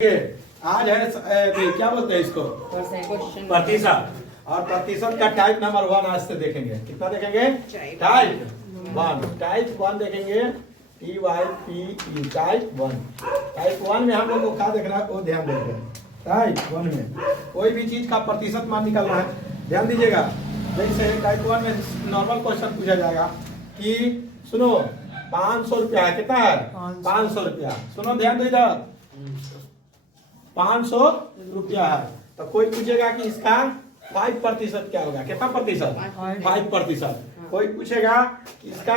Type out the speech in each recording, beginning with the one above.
आज है क्या बोलते हैं इसको प्रतिशत। और प्रतिशत का टाइप नंबर 1 आज से देखेंगे। कितना देखेंगे? टाइप 1। टाइप 1 देखेंगे TYPE टाइप 1। टाइप 1 में हम लोग को क्या देखना है वो ध्यान देंगे। टाइप 1 में कोई भी चीज का प्रतिशत मान निकालना है, ध्यान दीजिएगा। जैसे टाइप 1 में नॉर्मल क्वेश्चन पूछा जाएगा कि सुनो 500 रुपया है, कितना है? 500 रुपया। सुनो ध्यान दो इधर, 500 रुपया है। तो कोई पूछेगा कि इसका 5% क्या होगा? कितना प्रतिशत? 5%। कोई पूछेगा कि इसका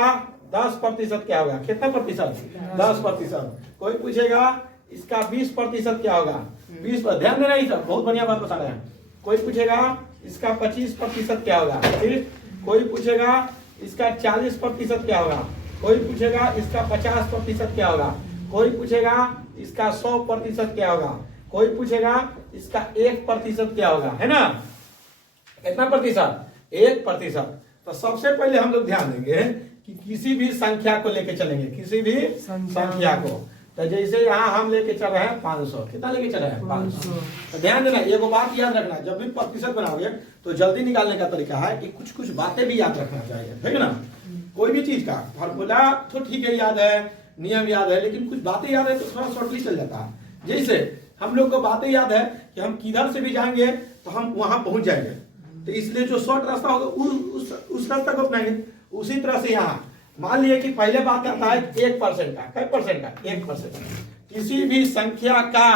10% क्या होगा? कितना प्रतिशत? 10%। कोई पूछेगा इसका 20% क्या होगा? 20%। ध्यान देना ही सब, बहुत बढ़िया बात बता रहे हैं। कोई पूछेगा इसका 25% क्या होगा? ठीक। कोई पूछेगा इसका 40% क्या होगा? कोई पूछेगा इसका 50% क्या होगा? कोई पूछेगा इसका 100% क्या होगा? कोई पूछेगा इसका 1% क्या होगा? है ना? कितना प्रतिशत? 1%। तो सबसे पहले हम लोग ध्यान देंगे कि किसी भी संख्या को लेके चलेंगे, किसी भी संख्या को। तो जैसे यहाँ हम लेके चल रहे हैं 500। कितना लेके चल रहे हैं? 500। तो ध्यान देना, एगो बात याद रखना, जब भी प्रतिशत बनाओगे तो जल्दी निकालने का तरीका है कि कुछ कुछ बातें भी याद रखना चाहिए, ठीक है ना? कोई भी चीज का फॉर्मूला तो ठीक है, याद है, नियम याद है, लेकिन कुछ बातें याद है तो थोड़ा शॉर्टली चल जाता है। जैसे हम लोग को बातें याद है कि हम किधर से भी जाएंगे तो हम वहां पहुंच जाएंगे, तो इसलिए जो शॉर्ट रास्ता होगा उस रास्ता को अपनाएंगे। उसी तरह से यहाँ मान लिए कि पहले बात आता है 1% का। क्या परसेंट का? 1%। किसी भी संख्या का,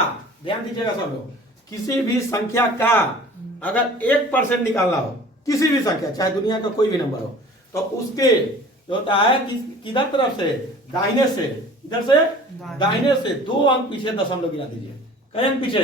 ध्यान दीजिएगा सब लोग, किसी भी संख्या का अगर 1% निकालना हो, किसी भी संख्या चाहे दुनिया का कोई भी नंबर हो, तो उसके जो होता है कि किधर तरफ से? दाहिने से। इधर से दाहिने से 2 अंक पीछे दशमलव गिरा दीजिए। कई अंक पीछे?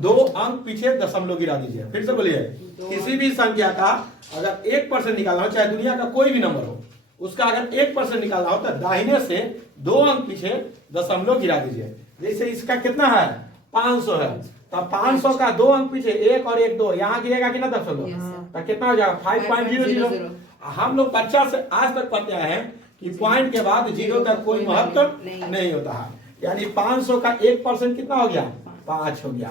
2 अंक पीछे दशमलव गिरा दीजिए। फिर से बोलिए, किसी भी संख्या का अगर 1% निकालना हो, चाहे दुनिया का कोई भी नंबर हो, उसका अगर 1% निकालना हो तो दाहिने से 2 अंक पीछे दशमलव गिरा दीजिए। जैसे इसका कितना है? 500 है, तो 500 का 2 अंक पीछे 1 और 1 2 यहाँ गिरेगा कि ना दशमलव, तो कितना हो जाएगा? 5.00। हम लोग बच्चा से आज तक पढ़ते आए हैं कि पॉइंट के बाद 0 का कोई महत्व नहीं होता है। यानी 500 का 1% कितना हो गया? 5 हो गया।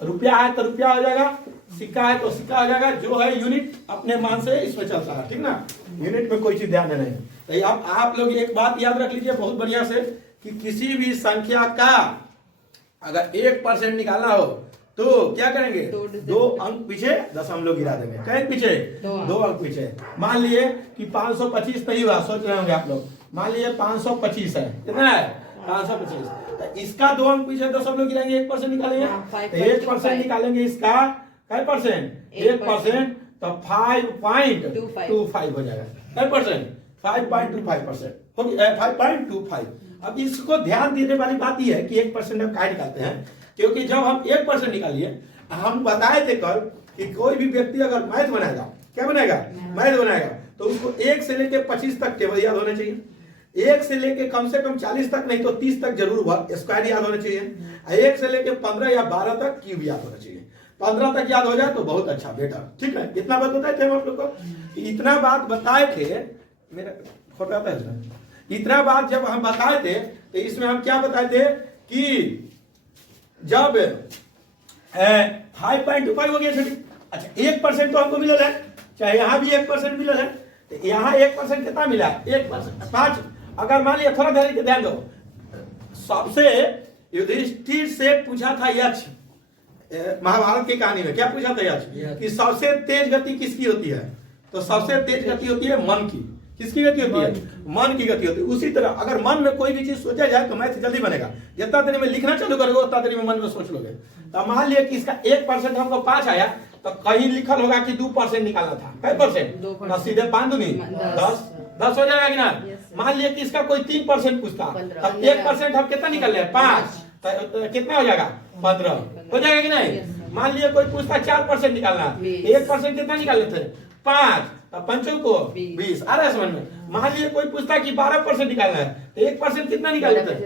रुपया है तो रुपया हो जाएगा, सिक्का है तो सिक्का हो जाएगा। जो है यूनिट अपने मान से इसमें चलता है, ठीक ना? यूनिट में कोई चीज ध्यान देना है। तो अब आप लोग एक बात याद रख लीजिए बहुत बढ़िया से कि किसी भी संख्या का अगर 1% निकालना हो तो क्या करेंगे? 2 अंक पीछे दशमलव गिरा देंगे। कहीं पीछे? 2 अंक पीछे। मान लिए कि 525 नहीं हुआ, सोच रहे होंगे आप लोग। मान लिए 525 है, कितना है? 525। तो इसका 2 अंक पीछे दशमलव गिराएंगे, 1% निकालेंगे। तो 1% निकालेंगे इसका क्या परसेंट? 1%। तो 5.25 हो जाएगा। क्या परसेंट? 5.25% हो गया, 5.25। अब इसको ध्यान देने वाली बात यह है कि 1% हम क्या निकालते हैं, क्योंकि जब हम 1% निकालिए, हम बताए थे कल कि कोई भी व्यक्ति अगर मैथ बनाएगा, क्या बनाएगा? मैथ बनाएगा, तो उसको 1 से लेके 25 तक टेबल याद होना चाहिए। 1 से लेके कम से कम 40 तक, नहीं तो 30 तक जरूर स्क्वायर याद होना चाहिए। 1 से लेके 15 या 12 तक क्यूब याद होना चाहिए। 15 तक याद हो जाए तो बहुत अच्छा, बेटर, ठीक है? इतना बात बताए थे हम आप लोग को, इतना बात बताए थे। मेरा फोटो आता है इसमें। इतना बात जब हम बताए थे तो इसमें हम क्या बताए थे कि जब 5.25 हो गया, अच्छा 1% तो हमको मिला है, चाहे यहाँ भी 1% मिला है, तो यहाँ 1% कितना मिला? 1%, 5। अगर मान लिया, थोड़ा ध्यान दो, सबसे युधिष्ठिर से पूछा था यक्ष, महाभारत की कहानी में क्या पूछा था यक्ष कि सबसे तेज गति किसकी होती है? तो सबसे तेज गति होती है मन की। किसकी गति होती है? मन की गति होती है। उसी तरह अगर मन में कोई भी चीज सोचा जाए तो मैथ जल्दी बनेगा। जितना देर में लिखना चालू करोगे उतना देर में मन में सोच लोगे। तो मान लिया कि इसका 1% हमको 5 आया, तो कहीं लिखल होगा कि 2% निकालना था। क्या परसेंट? तो सीधे 5 दूनी 10 हो जाएगा कि ना? मान लिया कि इसका कोई 3% पूछता, तब 1% हम कितना निकल रहे? 5। तो कितना हो जाएगा? 15 हो जाएगा कि नहीं? मान लिया कोई पूछता 4% निकालना, 1% कितना निकाल लेते? 5। पंचों को 20। आ रहा है समझ में? मान लिया कोई पूछता कि 12% निकालना है, तो 1% कितना निकाल लेते हैं?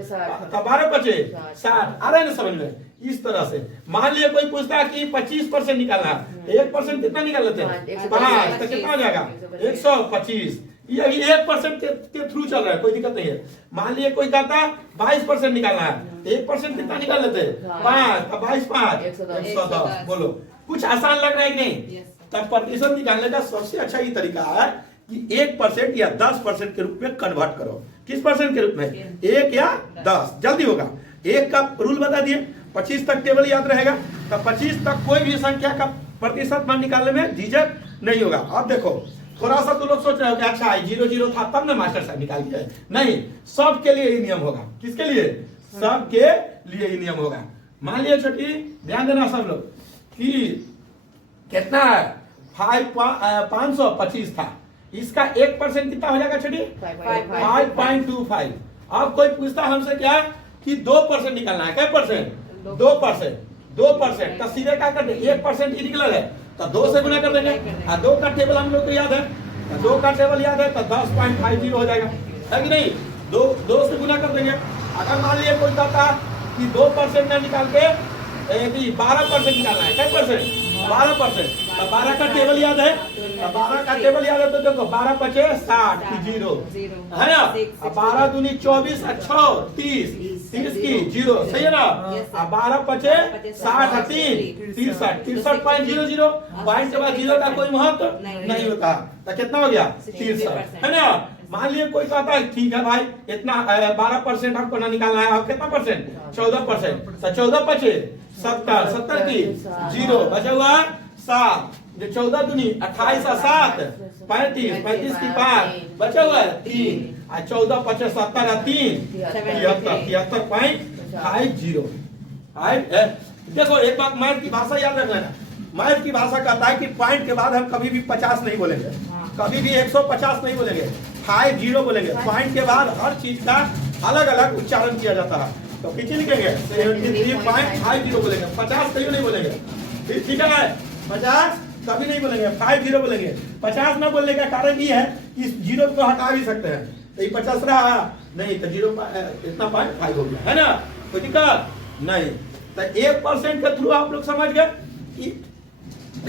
12 × 5 = 60। आ रहा है ना समझ में? इस तरह से मान लिया कोई पूछता कि 25% निकालना है, तो 1% कितना निकाल लेते हैं? 5। तो कितना हो जाएगा? 125। ये 1% के थ्रू चल रहा है, कोई दिक्कत नहीं है। मान लिए कोई कहता 22% निकालना है, तो 1% कितना निकाल लेते हैं 5, 22 5 110। बोलो कुछ आसान लग रहा है कि नहीं? तब प्रतिशत निकालने का सबसे अच्छा ये तरीका है कि 1% या 10% के रूप में कन्वर्ट करो। किस परसेंट के रूप में? 1 या 10, जल्दी होगा। 1 का रूल बता दिए, 25 तक टेबल याद रहेगा, तो 25 तक कोई भी संख्या का प्रतिशत मान निकालने में झिझक नहीं होगा। अब देखो थोड़ा सा तो लोग सोच रहे हो कि अच्छा 0 था तब ना मास्टर साहब निकाल दिया, नहीं, सबके लिए ये नियम होगा। किसके लिए? सबके लिए ये नियम होगा। मान लिया छोटी, ध्यान देना सब लोग कि कितना है 525 था, इसका 1% कितना हो जाएगा छोटी? 5.25। अब कोई पूछता हमसे क्या कि 2% निकालना है, क्या परसेंट? 2%। तो सीधे क्या कर दे, 1% ही निकला है तो 2 से गुना कर देंगे। 2 का टेबल हम लोग को याद है, 2 का टेबल याद है तो 10.50 हो जाएगा, है कि नहीं? 2 से गुना कर देंगे। अगर मान लिया कोई कहता कि 2% में निकाल के 12% निकालना है, क्या परसेंट? 12%। तो 12 का टेबल याद है, 12 का टेबल याद है तो देखो 12 पचे 60 की 0 है ना, 12 दूनी 24 और 6 30 की 0, सही है ना? 12 पचे 60 3 63.00। पॉइंट के बाद 0 का कोई महत्व नहीं होता, तो कितना हो गया? 63, है ना? मान लिए कोई कहता है ठीक है भाई इतना 12% हमको ना निकालना है, अब कितना परसेंट? 14%। तो 14 पचे 70, 70 की 0 बचा हुआ 7, 14 दूनी 28 और 7 35, 35 की 5 बचा हुआ 3, 14 पचे 70 और 3 73.50। देखो एक बात मैथ की भाषा याद रख लेना, मैथ की भाषा कहता है कि पॉइंट के बाद हम कभी भी 50 नहीं बोलेंगे, कभी भी 150 नहीं बोलेंगे, 50 बोलेंगे। पॉइंट के बाद हर चीज का अलग अलग उच्चारण किया जाता है। तो कितनी लिखेंगे? 73.50 बोलेंगे, 50 कभी नहीं बोलेंगे, ठीक है? 50 कभी नहीं बोलेंगे, 50 बोलेंगे। 50 ना बोलने का कारण ये है कि इस 0 को हटा भी सकते हैं, तो ये 50 रहा नहीं तो 0 इतना 0.5 हो गया, है ना? कोई दिक्कत नहीं। तो 1% के थ्रू आप लोग समझ गए कि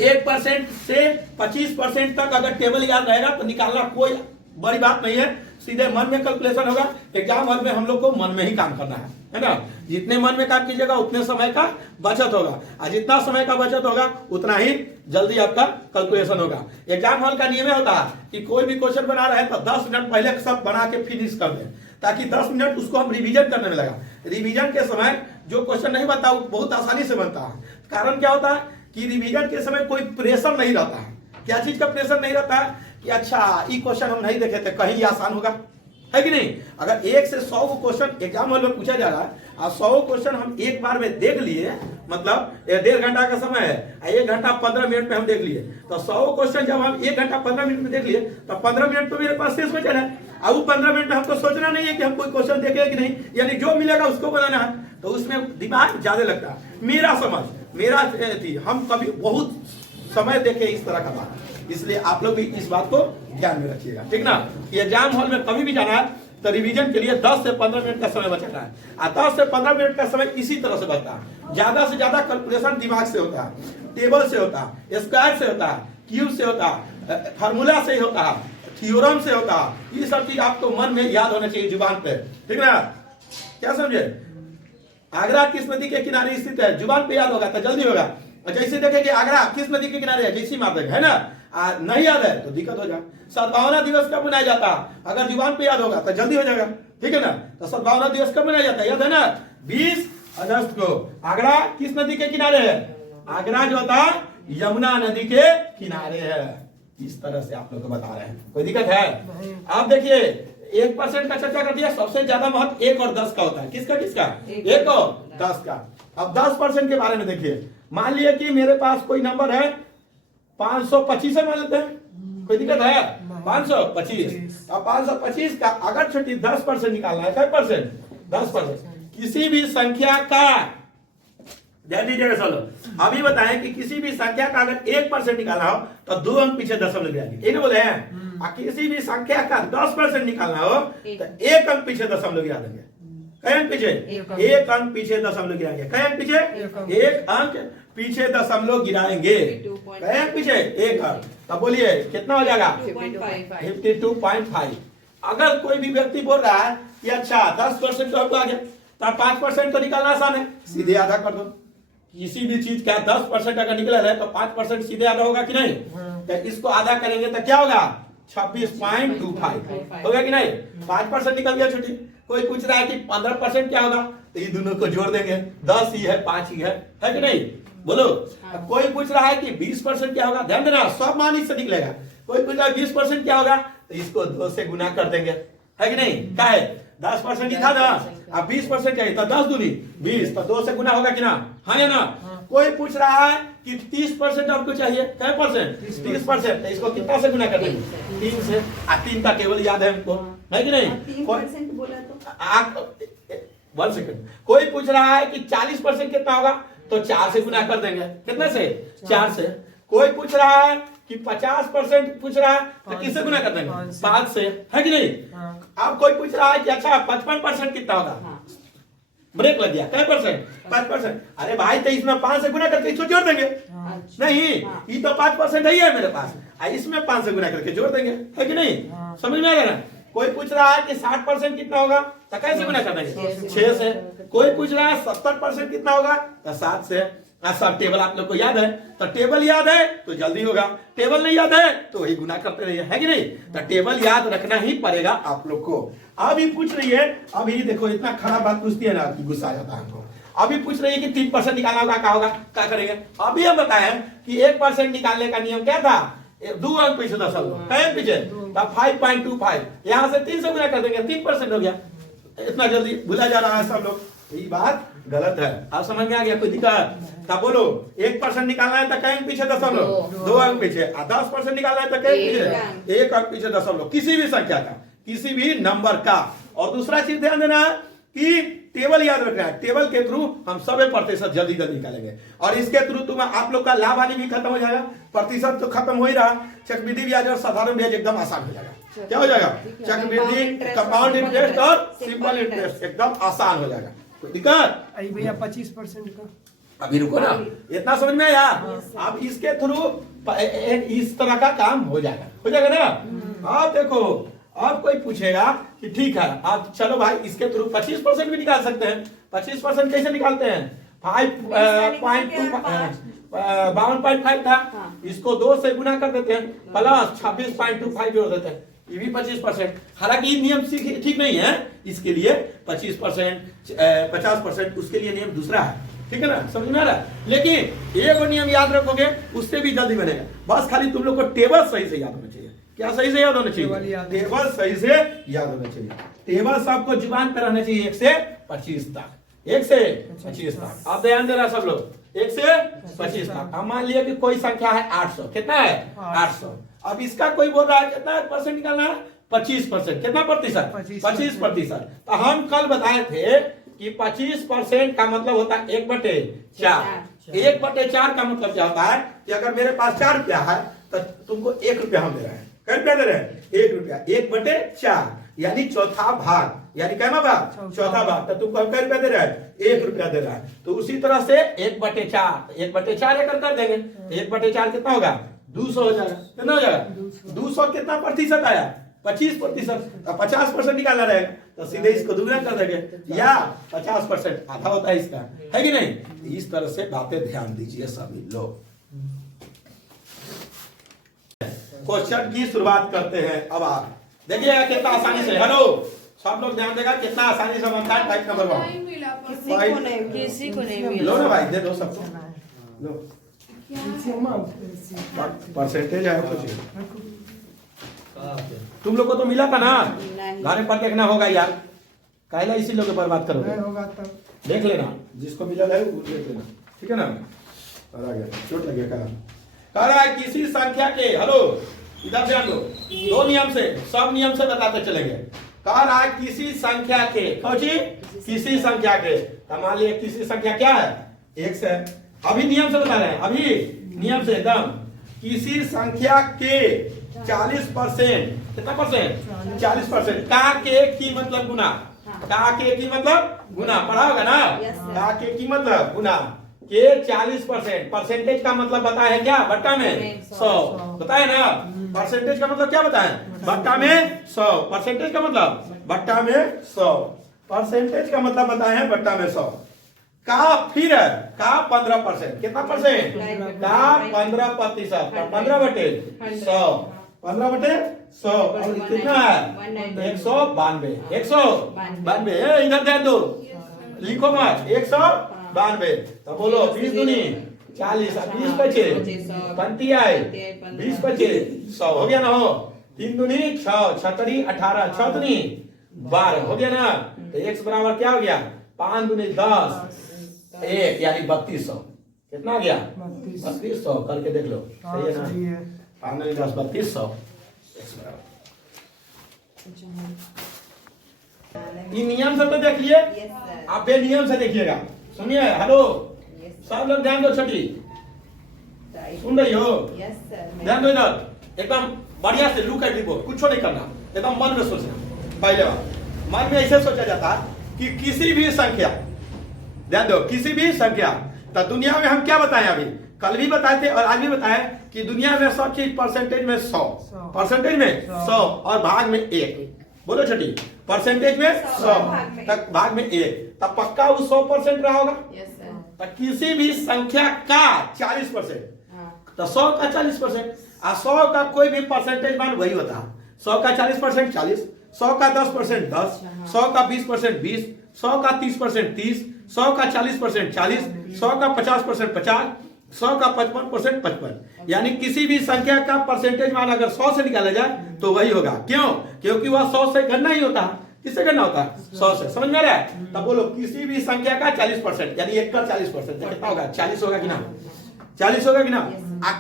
1% से 25% तक अगर टेबल याद रहेगा तो निकालना कोई बड़ी बात नहीं है, सीधे मन में कैलकुलेशन होगा। एग्जाम हॉल में हम लोग को मन में ही काम करना है ना? जितने मन में काम कीजिएगा उतने समय का बचत होगा, और जितना समय का बचत होगा उतना ही जल्दी आपका कैलकुलेशन होगा। एग्जाम हॉल का नियम होता है कि कोई भी क्वेश्चन बना रहे हैं तो 10 मिनट पहले सब बना के फिनिश कर दें, ताकि 10 मिनट उसको हम रिवीजन करने में लगा। रिवीजन के समय जो क्वेश्चन नहीं बनता वो बहुत आसानी से बनता है। कारण क्या होता है कि रिवीजन के समय कोई प्रेशर नहीं रहता है। क्या चीज का प्रेशर नहीं रहता है कि अच्छा ये क्वेश्चन हम नहीं देखे थे, कहीं आसान होगा, है कि नहीं? अगर 1 से 100 क्वेश्चन एग्जाम हॉल में पूछा जा रहा है और 100 क्वेश्चन हम एक बार में देख लिए, मतलब 1.5 घंटा का समय है, 1 घंटा 15 मिनट में हम देख लिए, तो 100 क्वेश्चन जब हम 1 घंटा 15 मिनट में देख लिए तो 15 मिनट तो मेरे पास शेष बचा है। अब वो 15 मिनट में हमको सोचना नहीं है कि हम कोई क्वेश्चन देखे कि नहीं, यानी जो मिलेगा उसको बनाना है, तो उसमें दिमाग ज्यादा लगता है। मेरा समझ मेरा थी, हम कभी बहुत समय देखे इस तरह का बात, इसलिए आप लोग भी इस बात को ध्यान में रखिएगा, ठीक ना? कि एग्जाम हॉल में कभी भी जाना है तो रिवीजन के लिए 10 से 15 मिनट का समय बचाता है, और 10 से 15 मिनट का समय इसी तरह से बचता है। ज्यादा से ज्यादा कैलकुलेशन दिमाग से होता है, टेबल से होता है, स्क्वायर से होता है, क्यूब से होता है, फार्मूला से होता है, थ्योरम से होता है। ये सब चीज आपको मन में याद होना चाहिए जुबान पे, ठीक ना? क्या समझे? आगरा किस नदी के किनारे स्थित है, जुबान पे याद होगा तो जल्दी होगा। जैसे देखें कि आगरा किस नदी के किनारे है, जैसी मार देगा, है ना? नहीं याद है तो दिक्कत हो जाए। सद्भावना दिवस कब मनाया जाता है, अगर जुबान पे याद होगा तो जल्दी हो जाएगा, ठीक है ना? तो सद्भावना दिवस कब मनाया जाता है, याद है ना? 20 अगस्त को। आगरा किस नदी के किनारे है? आगरा जो था यमुना नदी के किनारे है। इस तरह से आप लोग को बता रहे हैं, कोई दिक्कत है? आप देखिए 1% का चर्चा कर दिया, सबसे ज्यादा महत्व 1 और 10 का होता है। किसका किसका? 1 और 10 का। अब 10% के बारे में देखिए, मान लिया कि मेरे पास कोई नंबर है 525 मान लेते हैं, कोई दिक्कत है? 525। अब 525 का अगर छोटी 10% निकालना है, क्या परसेंट? 10%। किसी भी संख्या का, ध्यान दीजिएगा चलो, अभी बताएं कि किसी भी संख्या का अगर 1% निकालना हो तो 2 अंक पीछे दशमलव गिराएंगे, ये नहीं बोले हैं? किसी भी संख्या का 10% निकालना हो तो 1 अंक पीछे दशमलव गिरा देंगे, कई अंक पीछे, एक अंक पीछे दशमलव गिराएंगे। कई अंक पीछे, एक अंक पीछे दशमलव गिराएंगे। कई अंक पीछे, एक अंक। तब बोलिए कितना हो जाएगा 52.5। अगर कोई भी व्यक्ति बोल रहा है कि अच्छा 10% तो आ गया, तब 5% तो निकालना आसान है, सीधे आधा कर दो। किसी भी चीज का 10% अगर निकला है तो 5% सीधे आधा होगा कि नहीं? तो इसको आधा करेंगे तो क्या होगा 26.25 होगा कि नहीं? 5% निकल गया छुट्टी। कोई पूछ रहा है कि 15% क्या होगा, तो ये दोनों को जोड़ देंगे, 10 ही है 5 ही है कि नहीं? बोलो। कोई पूछ रहा है कि 20% क्या होगा, ध्यान देना सब मान इससे निकलेगा। कोई पूछ रहा है 20% क्या होगा, तो इसको 2 से गुना कर देंगे, है कि नहीं? क्या है 10% ही था ना, अब 20% चाहिए तो 10 दूनी 20, तो 2 से गुना होगा कि ना? हाँ या ना? कोई पूछ रहा है कि 30% आपको चाहिए, क्या परसेंट? 30%, तो इसको कितना से गुना कर देंगे? 3 से। 3 का टेबल याद है हमको, है कि नहीं? 3% बोला तो आप 1 सेकंड। कोई पूछ रहा है कि 40% कितना होगा, तो 4 से गुना कर देंगे। कितने से? 4 से। कोई पूछ रहा है कि 50% पूछ रहा है, तो किससे गुना कर देंगे? 5 से, है कि नहीं? अब कोई पूछ रहा है कि अच्छा 55% कितना होगा, ब्रेक लग गया, क्या परसेंट? 5%। अरे भाई तो इसमें 5 से गुना करके इसको जोड़ देंगे। नहीं, ये तो 5% ही है मेरे पास, इसमें 5 से गुना करके जोड़ देंगे, है कि नहीं? समझ में आ गया ना? कोई पूछ रहा है कि 60% कितना होगा, तो कैसे गुना कर देंगे? 6 से। कोई पूछ रहा है 70% कितना होगा, तो 7 से। सब टेबल आप लोग को याद है, तो टेबल याद है तो जल्दी होगा, टेबल नहीं याद है तो वही गुना करते रहिए, है कि नहीं? तो टेबल याद रखना ही पड़ेगा आप लोग को। अभी पूछ रही है, अभी देखो इतना खराब बात पूछती है ना कि गुस्सा आ जाता है हमको। अभी पूछ रही है कि 3% निकालना होगा, क्या होगा, क्या करेंगे? अभी हम बताए कि 1% निकालने का नियम क्या था, 2 अंक पीछे दशमलव, कहीं पीछे 5.25, यहाँ से 3 से गुना कर देंगे, 3% हो गया। इतना जल्दी भूला जा रहा है सब लोग, ये बात गलत है। आप समझ में आ गया? कोई दिक्कत? तब बोलो 1% निकालना है तो कहीं पीछे दशमलव, 2 अंक पीछे। 10% निकालना है तो कहीं पीछे 1 अंक पीछे दशमलव, किसी भी संख्या का, किसी भी नंबर का। और दूसरा चीज ध्यान देना है कि टेबल याद रखना है, टेबल के थ्रू हम 100% जल्दी जल्दी निकालेंगे, और इसके थ्रू तुम आप लोग का लाभ हानि भी खत्म हो जाएगा। प्रतिशत तो खत्म हो ही रहा, चक्रवृद्धि ब्याज और साधारण ब्याज एकदम आसान हो जाएगा। क्या हो जाएगा? चक्रवृद्धि, कंपाउंड इंटरेस्ट और सिंपल इंटरेस्ट एकदम आसान हो जाएगा। कोई दिक्कत? भैया 25% का अभी रुको ना, इतना समझ में आया? अब इसके थ्रू इस तरह का काम हो जाएगा ना? अब देखो, अब कोई पूछेगा कि ठीक है आप चलो भाई इसके थ्रू 25% भी निकाल सकते हैं। 25% कैसे निकालते हैं? 52.5 था, इसको 2 से गुना कर देते हैं, प्लस 26.25 जोड़ देते हैं, ये भी 25%। हालांकि ये नियम ठीक नहीं है, इसके लिए 25%, 50%, उसके लिए नियम दूसरा है, ठीक है ना? समझ में आ रहा है? लेकिन एक नियम याद रखोगे उससे भी जल्दी बनेगा, बस खाली तुम लोग को टेबल सही से याद होना चाहिए। क्या सही से याद होना चाहिए? टेबल सही से याद होना चाहिए। टेबल सबको जुबान पर रहना चाहिए 1 से 25 तक, 1 से 25 तक। आप ध्यान दे रहा सब लोग, 1 से 25 तक। अब मान लिया कि कोई संख्या है 800, कितना है? 800। अब इसका कोई बोल रहा है कितना परसेंट निकालना है? 25%। कितना प्रतिशत? 25%। तो हम कल बताए थे कि 25% का मतलब होता है 1/4। 1/4 का मतलब क्या होता है कि अगर मेरे पास 4 रुपया है तो तुमको 1 रुपया हम दे रहे हैं। क्या रुपया दे रहे हैं? 1 रुपया। 1/4 यानी चौथा भाग, यानी क्या भाग? चौथा भाग। तो तुमको हम क्या रुपया दे रहा है? 1 रुपया दे रहा है। तो उसी तरह से 1/4 1/4 कर देंगे, 1/4 कितना होगा? 200 हो जाएगा। कितना हो जाएगा? 200 कितना प्रतिशत आया? 25%। 50% निकालना रहेगा तो सीधे इसको दुगना कर देंगे, या 50% आधा होता है इसका, है कि नहीं? इस तरह से बातें ध्यान दीजिए सभी लोग। क्वेश्चन की शुरुआत करते हैं। अब आप देखिएगा कितना आसानी से, हेलो सब लोग ध्यान देगा कितना आसानी से बनता है। टाइप नंबर 1 किसी को नहीं मिला। लो ना भाई, दे दो सबको, लो परसेंटेज है कुछ। तुम लोग को तो मिला था ना, घर पर देखना होगा यार, काहे इसी लोग पर बात करोगे? होगा तब देख लेना, जिसको मिला है वो देख लेना, ठीक है ना? आ गया, चोट लग गया। कह रहा है किसी संख्या के, हेलो इधर ध्यान दो, 2 नियम से, सब नियम से बताते चलेंगे। कह रहा है किसी संख्या के, कौची? किसी संख्या के। मान लिया किसी संख्या क्या है? 1 से। अभी नियम से बता रहे हैं, अभी नियम से एकदम। किसी संख्या के 40%, कितना परसेंट? 40%। का के की मतलब गुना, का के की मतलब गुना, पढ़ा होगा ना। Yes, sir. का के की मतलब गुना के 40%, परसेंटेज का मतलब बताया है क्या बट्टा में 100 बताया ना। परसेंटेज का मतलब क्या बताया, बट्टा में 100, परसेंटेज का मतलब बट्टा में 100, परसेंटेज का मतलब बताया है बट्टा में 100। का फिर है का 15%, कितना परसेंट, का 15%, 15/100, 15/100 और कितना है 192, 192, इधर ध्यान दो, लिखो मत, 192। तो बोलो 20 दूनी 40, 20 बचे 35 आए, 20 बचे 100, हो गया ना। हो 3 दूनी 6, 6 18, 6 दूनी 12, हो गया ना। तो x बराबर क्या हो गया, 5 दूनी 10, 1 यानी 3200। कितना आ गया 3200, करके देख लो, सही है ना। 5 दूनी 10, 3200 x बराबर। ये नियम से तो देख लिए, Yes, sir. आप बेनियम से देखिएगा। सुनिए, हेलो सब लोग ध्यान दो, छठी Right. सुन रही हो, Yes, sir. ध्यान दो इधर, एकदम बढ़िया से लुक एट रिपोर्ट, कुछ नहीं करना, एकदम मन में सोचना। पहले बात मन में ऐसे सोचा जाता है कि किसी भी संख्या, ध्यान दो, किसी भी संख्या, तो दुनिया में हम क्या बताएं, अभी कल भी बताए थे और आज भी बताए कि दुनिया में सब चीज परसेंटेज में 100, परसेंटेज में 100 और भाग में 1। बोलो छठी, परसेंटेज में 100 तक भाग में 1, तब पक्का वो 100% रहा होगा। Yes, sir. तो किसी भी संख्या का 40%, हाँ. तो 100 का 40%, और 100 का कोई भी परसेंटेज मान वही होता है। 100 का 40% 40, 100 का 10% 10, 100 का 20% 20, 100 का 30% 30, 100 का 40% 40, 100 का 50% 50, 100 का 55% 55। यानी किसी भी संख्या का परसेंटेज मान अगर 100 से निकाला जाए तो वही होगा। क्यों, क्योंकि वह 100 से गणना ही होता है। किससे गणना होता है, 100 से। समझ में आ रहा है। तब बोलो किसी भी संख्या का 40%, यानी 1 का 40%, कितना होगा 40 होगा कि ना, 40 होगा कि ना।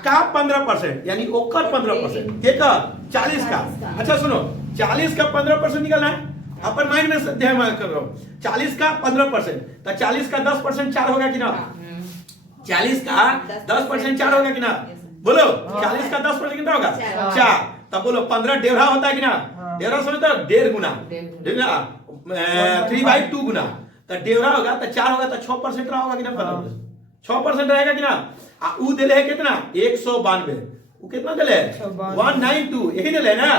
का 15%, यानी ओकर 15%, के का 40 का। अच्छा सुनो, 40 का 15% निकालना है, अपन माइंड में ध्यान कर रहा हूँ। 40 का 15%, तो 40 का 10% 4 होगा कि ना, 40 का 10% 4 होगा कि ना। बोलो 40 का 10% कितना होगा 4। तब बोलो 15 डेढ़ा होता है कि ना, डेढ़ा समझते हो, 1.5 गुना, 3/2 गुना, तो डेढ़ा होगा तो 4 होगा तो 6% रहा होगा कि ना, 6% रहेगा कि ना। ऊ दिले है कितना 192, वो कितना दिले 192, यही दिले ना।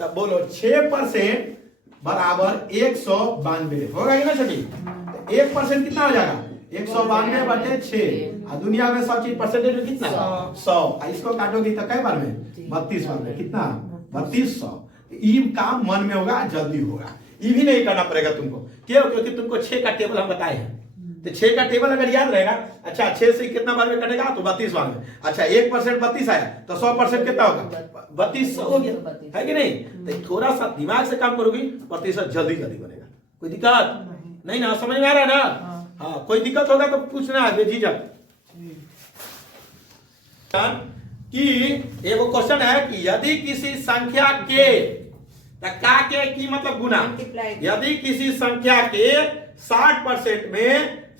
तब बोलो 6% बराबर 192 होगा कि ना छठी। 1% कितना हो जाएगा 192/6, और दुनिया में सब चीज परसेंटेज में कितना 100, इसको काटोगी तो कई बार में 32 बार में, कितना 3200। ये काम मन में होगा, जल्दी होगा, ये भी नहीं करना पड़ेगा तुमको। क्यों, क्योंकि तुमको 6 का टेबल हम बताए हैं। तो 6 का टेबल अगर याद रहेगा, अच्छा 6 से कितना बार में कटेगा तो 32 बार में। अच्छा 1% 32 आया तो 100% कितना होगा 3200 हो गया, है कि नहीं। तो थोड़ा सा दिमाग से काम करोगी, प्रतिशत जल्दी जल्दी बनेगा। कोई दिक्कत नहीं ना, समझ में आ रहा है ना। हाँ, कोई दिक्कत होगा तो पूछना है बेझिझक। कि एगो क्वेश्चन है कि यदि किसी संख्या के, का के की मतलब गुना, यदि किसी संख्या के 60% में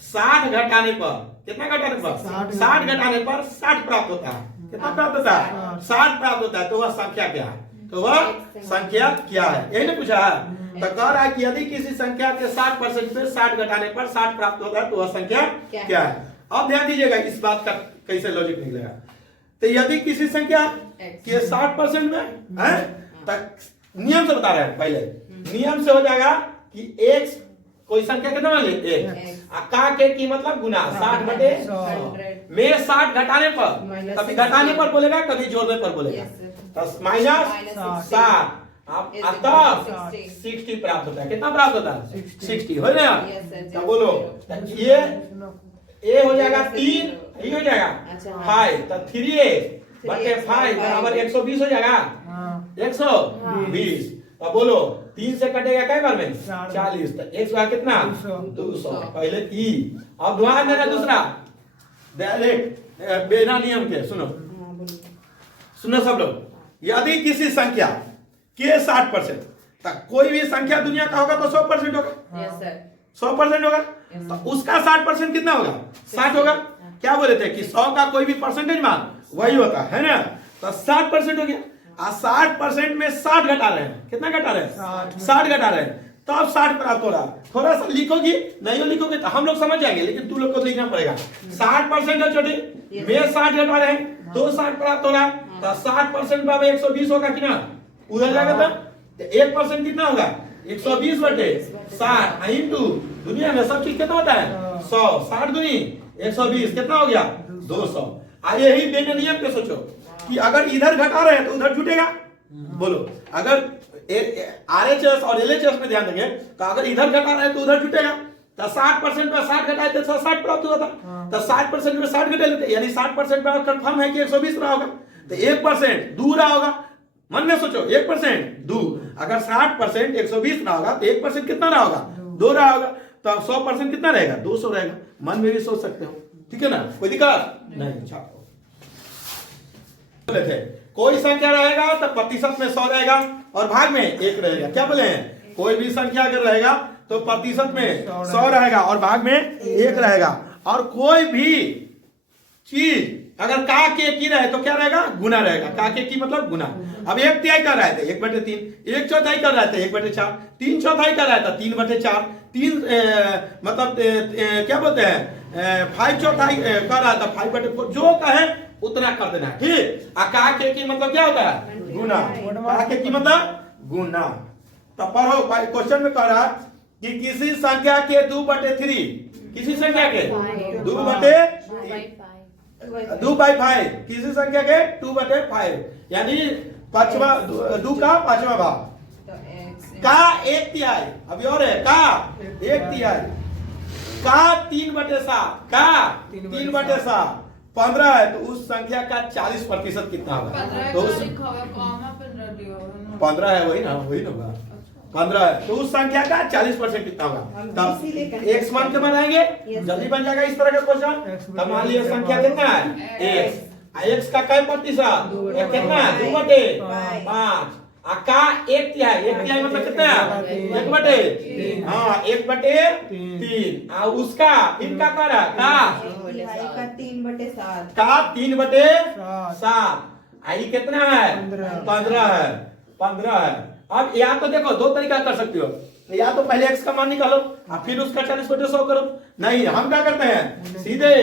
60 घटाने पर, कितना घटाने पर 60 घटाने पर 60 प्राप्त होता है। कितना प्राप्त होता है 60 प्राप्त होता है। तो वह संख्या क्या है, तो वह संख्या क्या है, यही ना पूछा है। तो कह रहा है कि यदि किसी संख्या के 60% में 60 घटाने पर 60 प्राप्त होता है तो वह संख्या क्या है। अब ध्यान दीजिएगा इस बात का कैसे लॉजिक निकलेगा। तो यदि किसी संख्या के 60% में है, तक नियम से बता रहे हैं, पहले नियम से हो जाएगा कि x कोई संख्या कितना मान ली 1, का के की मतलब गुना 60/100 में 60 घटाने पर, कभी घटाने पर बोलेगा कभी जोड़ने पर बोलेगा, तो माइनस 60 अब 60 प्राप्त होता है। कितना प्राप्त होता है 60, हो ना। तो बोलो ये हो जाएगा 3, ये हो जाएगा 5, तो 3a/5 बराबर 120 हो जाएगा 120। तो बोलो 3 से कटेगा कई बार में 40, तो x का कितना 200। पहले ई, अब ध्यान देना दूसरा डायरेक्ट बिना नियम के। सुनो सब लोग, यदि किसी संख्या के 60% तक कोई भी संख्या दुनिया का होगा तो 100% होगा, 100% होगा। तो उसका 60% कितना होगा 60 होगा। क्या बोले थे कि 100 का कोई भी परसेंटेज मान वही होता है ना। तो 60% हो गया, और 60% में 60 घटा रहे हैं, कितना घटा रहे हैं 60 घटा रहे हैं। तब 60 प्राप्त हो रहा। थोड़ा सा लिखोगी, नहीं लिखोगे तो हम लोग समझ जाएंगे, लेकिन तू लोग को लिखना पड़ेगा। 60% है छोटे, में 60 घटा रहे हैं तो 60 प्राप्त हो रहा। तो 60% बाबा 120 होगा कि ना, उधर जाएगा तो 1% कितना होगा 120 बटे 60 इंटू दुनिया में सब चीज कितना होता है 100, 60 दूनी 120 कितना हो गया 200। यही बेने नियम पे सोचो कि अगर इधर घटा रहे हैं तो उधर जुटेगा। बोलो अगर RHS और LHS में ध्यान देंगे तो अगर इधर घटा रहे हैं तो उधर जुटेगा। तो 60% में 60 घटाए तो 60 प्राप्त हुआ था। तो 60% में 60 घटा लेते, यानी 60% में कंफर्म है कि 120 रहा होगा। तो 1% दूर रहा होगा, मन में सोचो 1% दूर। अगर 60% 120 रहा होगा तो 1% कितना रहा होगा 2 रहा होगा। तो अब 100% कितना रहेगा 200 रहेगा। मन में भी सोच सकते हो, ठीक है ना, कोई दिक्कत नहीं। छापो कोई संख्या रहेगा तो प्रतिशत में 100 रहेगा और भाग में 1 रहेगा। क्या बोले हैं, कोई भी संख्या अगर रहेगा तो प्रतिशत में 100 रहेगा और भाग में 1 रहेगा। और कोई भी चीज अगर का के की रहे तो क्या रहेगा गुना रहेगा। का के की मतलब गुना। अब 1/3 कर रहे थे 1/3, 1/4 कर रहे थे 1/4, 3/4 कर रहा था 3/4, 3 मतलब क्या बोलते हैं 5/4 कर रहा था 5/4, जो कहे उतना कर देना, ठीक। का के की मतलब क्या होता है गुना। का के की मतलब गुना। तो पढ़ो क्वेश्चन में कह रहा कि किसी संख्या के 2/3, किसी संख्या के 2/5, किसी संख्या के 2/5, यानी 2 का 5वां भाग का 1/3। अभी और है का 1/3, का 3/7, का 3/7 15 है। तो उस संख्या का 40% कितना होगा। तो उस 15 है, वही ना होगा 15 है। तो उस संख्या का 40% कितना होगा। तब x मान के बनाएंगे, जल्दी बन जाएगा इस तरह का क्वेश्चन। तब मान लिया संख्या कितना है x का क्या प्रतिशत कितना 2/5। का 1/3 मतलब कितना 1/3, हाँ 1/3। उसका इनका कर का 3/7, का 3/7। आई कितना है 15 है, 15 है। अब या तो देखो दो तरीका कर सकते हो, या तो पहले x का मान निकालो और फिर उसका 40/100 करो। नहीं, हम क्या करते हैं सीधे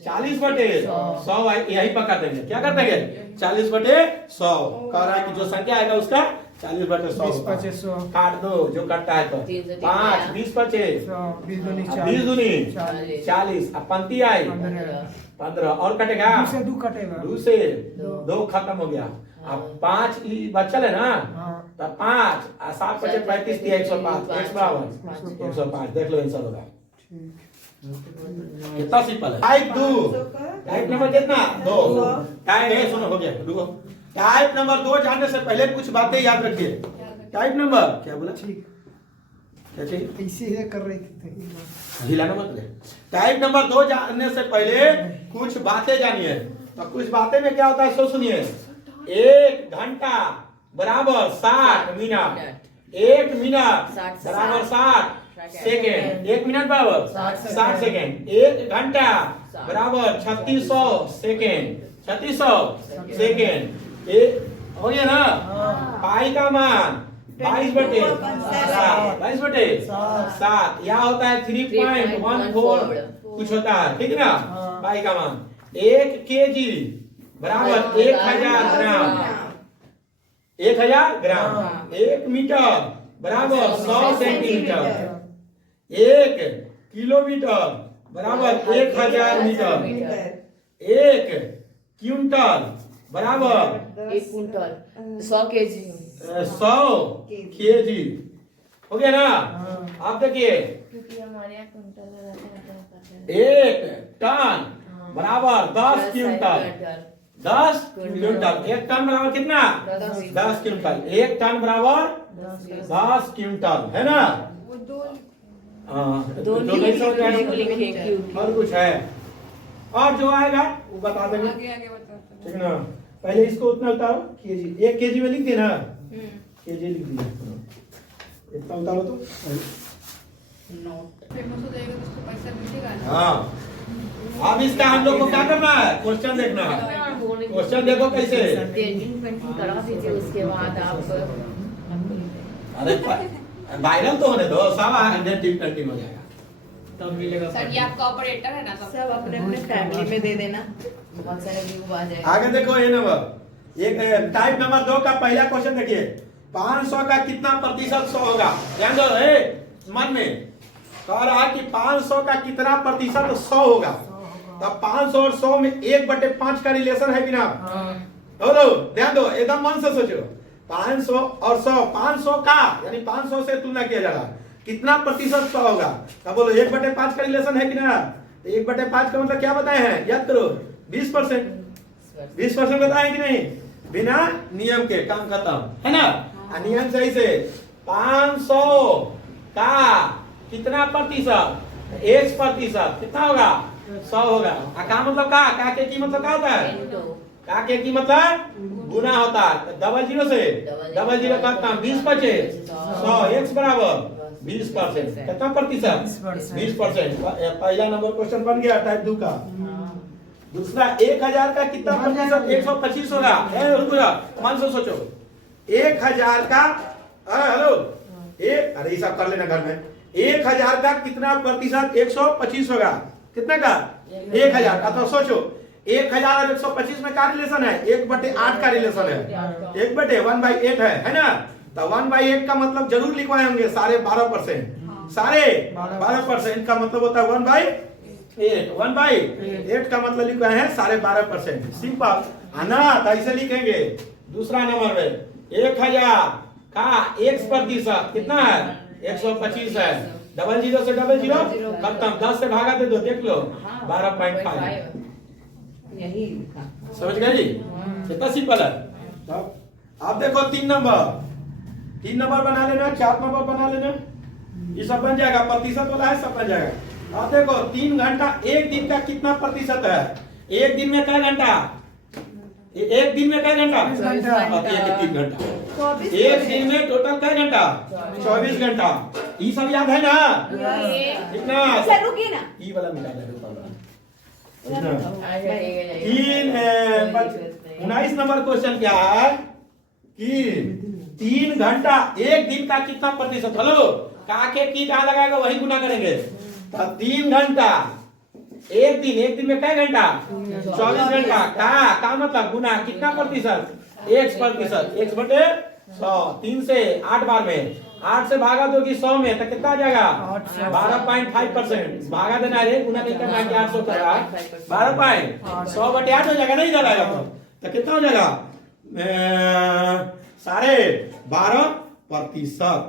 40/100 यही पकड़ देंगे। क्या कर देंगे 40/100। कह रहा है कि जो संख्या आएगा उसका 40/100 काट दो, जो कटता है तो 5 20/5 20 दूनी 40। अब पंक्ति आई 15 और कटेगा 2 से 2 खत्म हो गया। अब 5 बचल है ना, तो 5 7/5 35 दिया 105, x बराबर 105। देख लो आंसर होगा कितना सिंपल है। टाइप 2, टाइप नंबर कितना 2। टाइप है, सुनो हो गया, रुको। टाइप नंबर 2 जानने से पहले कुछ बातें याद रखिए। टाइप नंबर क्या बोला, क्या चाहिए ऐसे कर रहे थे, हिलाना मत ले। टाइप नंबर 2 जानने से पहले कुछ बातें जानिए। तो कुछ बातें में क्या होता है सो सुनिए। 1 घंटा बराबर 60 मिनट, 1 मिनट बराबर 60 सेकेंड, 1 मिनट बराबर 60 सेकेंड, 1 घंटा बराबर 3600 सेकेंड, 3600 सेकेंड। हो गया ना। पाई का मान 22/7 यह होता है 3.14 कुछ होता है, ठीक है ना। पाई का मान 1 kg बराबर 1000 ग्राम, 1000 ग्राम। 1 मीटर बराबर 100 सेंटीमीटर, 1 किलोमीटर बराबर 1000 मीटर, 1 क्विंटल बराबर 1 कुंटल 100 केजी, 100 केजी। हो गया ना। आप देखिए क्योंकि हमारे यहाँ कुंटल रहता 1 टन बराबर 10 क्विंटल, 10 क्विंटल। 1 टन बराबर कितना 10 क्विंटल। 1 टन बराबर 10 क्विंटल, है ना। दो लिखे और कुछ है और जो आएगा वो बता देंगे, ठीक ना। पहले इसको उतना उतारो केजी, 1 केजी में लिख देना, केजी लिख दिया। इतना उतारो तो हाँ। अब इसका हम लोग को क्या करना है क्वेश्चन देखना है। क्वेश्चन देखो कैसे। करा दीजिए, उसके बाद आप अरे वायरल तो होने दो, सब कंटिन्यू हो जाएगा। तब मिलेगा सर ये आपका ऑपरेटर है ना सब अपने अपने फैमिली में दे देना, बहुत सारे व्यू आ जाएगा। आगे देखो ये नंबर एक टाइप नंबर 2 का पहला क्वेश्चन देखिए, 500 का कितना प्रतिशत 100 होगा? ध्यान दो मन में कह रहा है कि 500 का कितना प्रतिशत 100 होगा। तब 500 और 100 में 1/5 का रिलेशन है कि ना? बोलो ध्यान दो, एकदम मन से सोचो। 500 और 100, 500 का यानी 500 से तुलना किया जा रहा है, कितना प्रतिशत 100 होगा? तब बोलो 1/5 का रिलेशन है कि ना? 1/5 का मतलब क्या बताए हैं? याद करो 20%। 20% बताए कि नहीं? बिना नियम के काम खत्म है ना? नियम सही से 500 का कितना प्रतिशत? 1% कितना होगा? 100 होगा। का मतलब का के की मतलब क्या होता है? का के की मतलब गुना होता है। डबल जीरो से डबल जीरो खत्म, 20 बचे 100, x बराबर 20%। कितना प्रतिशत? 20%। पहला नंबर क्वेश्चन बन गया टाइप 2 का। दूसरा 1000 का कितना प्रतिशत? 125 होगा। रुको मन से सोचो, 1000 का हेलो अरे सब कर लेना घर में। 1000 का कितना प्रतिशत 125 होगा? कितने का? 1000 का। तो सोचो 1000 और 125 में क्या रिलेशन है? 1/8 का रिलेशन है। 1/1/8 है ना? तो 1/8 का मतलब जरूर लिखवाए होंगे सारे 12%। सारे 12% का मतलब होता है 1/8। 1/8 का मतलब लिखवाए हैं सारे 12%। सिंपल है ना? तो ऐसे लिखेंगे। दूसरा नंबर में 1000 का 1% कितना है? 125 है। डबल जीरो से डबल जीरो खत्म, 10 से भागा दे दो, देख लो 12.5। यही समझ गए जी? कितना सिंपल है। अब देखो 3 नंबर बना लेना, 4 नंबर बना लेना, ये सब बन जाएगा। प्रतिशत वाला है, सब बन जाएगा। अब देखो 3 घंटा एक दिन का कितना प्रतिशत है? एक दिन में क्या घंटा? एक दिन में क्या घंटा? 3 घंटा। एक दिन में टोटल क्या घंटा? 24 घंटा। ये सब याद है ना? कितना? सर रुकिए ना, ये वाला मिला दे। 19 नंबर क्वेश्चन क्या है कि 3 घंटा एक दिन का कितना प्रतिशत? हेलो काके की कहाँ लगाएगा वही गुना करेंगे। तो 3 घंटा एक दिन में क्या घंटा? 24 घंटा का मतलब गुना कितना प्रतिशत? 1%। 1/100। 3 से 8 बार में 8 से भागा दोगी 100 में तो कितना आ जाएगा? 12.5%। भागा देना रे, गुना नहीं करना कि 800 कर रहा है। 12.100/8 हो जाएगा, नहीं जाएगा तो कितना हो जाएगा? 12.5%।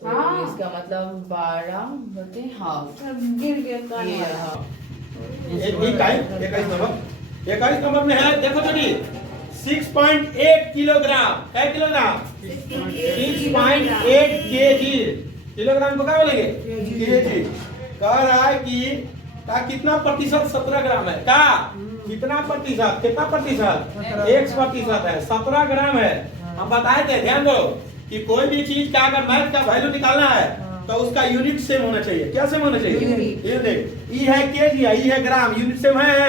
तो इसका मतलब 12/2 गिर गया ये रहा। 21 नंबर में है, देखो तो 6.8 किलोग्राम। क्या किलोग्राम? 6.8 केजी। किलोग्राम को क्या बोलेंगे? केजी। कह रहा है कि का कितना प्रतिशत? 17 ग्राम है। का कितना प्रतिशत? कितना प्रतिशत? 1% है। 17 ग्राम है। हम बताए थे, ध्यान दो कि कोई भी चीज का अगर मैथ का वैल्यू निकालना है तो उसका यूनिट सेम होना चाहिए। क्या सेम होना चाहिए? यूनिट। ई है केजी, ई है ग्राम, यूनिट सेम है?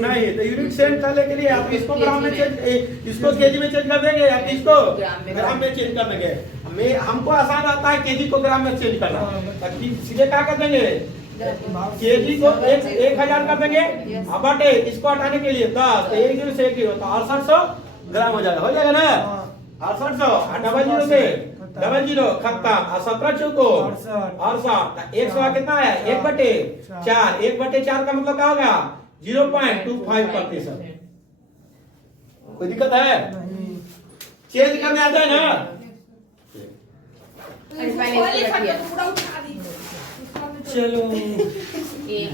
नहीं। तो यूनिट सेम करने के लिए आप इसको ग्राम में चेंज, इसको केजी में चेंज कर देंगे, आप इसको ग्राम में चेंज कर देंगे। हमको आसान आता है केजी को ग्राम में चेंज करना। सीधे क्या कर देंगे? केजी को 1000 कर देंगे, बटे इसको हटाने के लिए 10, तो 1 0 से 1 0 तो 6800 ग्राम हो जाएगा ना? 6800। डबल जीरो से डबल जीरो खत्म। 17 चौको 68। 100 कितना है? 1/4। 1/4 का मतलब क्या होगा? 0.25%। कोई दिक्कत है? चेंज करने आता है ना? पूरा उठा दी। चलो एक